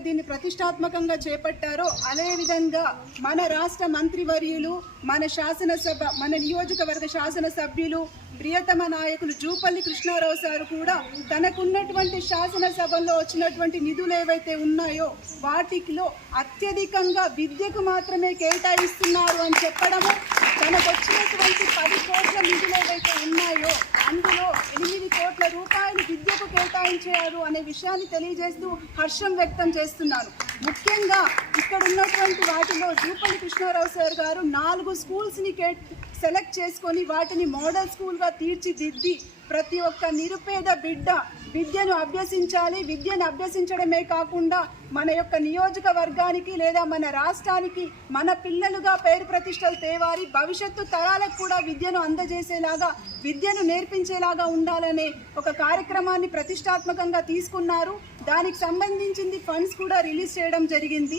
దీన్ని ప్రతిష్టాత్మకంగా చేపట్టారో అదే విధంగా మన రాష్ట్ర మంత్రివర్యులు మన శాసనసభ మన నియోజకవర్గ శాసన సభ్యులు ప్రియతమ నాయకులు జూపల్లి కృష్ణారావు సారు కూడా తనకున్నటువంటి శాసనసభలో వచ్చినటువంటి నిధులు ఏవైతే ఉన్నాయో వాటిలో అత్యధికంగా విద్యకు మాత్రమే కేటాయిస్తున్నారు అని చెప్పడము తనకు వచ్చినటువంటి పది కోట్ల నిధులు ఏవైతే ఉన్నాయో కోట్ల రూపాయలు విద్యకు కేటాయించారు అనే విషయాన్ని తెలియజేస్తూ హర్షం వ్యక్తం చేస్తున్నారు. ముఖ్యంగా ఇక్కడ ఉన్నటువంటి వాటిలో జూపల్లి కృష్ణారావు సార్ గారు నాలుగు స్కూల్స్ని కే సెలెక్ట్ చేసుకొని వాటిని మోడల్ స్కూల్గా తీర్చిదిద్ది ప్రతి ఒక్క నిరుపేద బిడ్డ విద్యను అభ్యసించాలి. విద్యను అభ్యసించడమే కాకుండా మన యొక్క నియోజకవర్గానికి లేదా మన రాష్ట్రానికి మన పిల్లలుగా పేరు ప్రతిష్టలు తేవాలి. భవిష్యత్తు తరాలకు కూడా విద్యను అందజేసేలాగా విద్యను నేర్పించేలాగా ఉండాలనే ఒక కార్యక్రమాన్ని ప్రతిష్టాత్మకంగా తీసుకున్నారు. దానికి సంబంధించింది ఫండ్స్ కూడా రిలీజ్ చేయడం జరిగింది.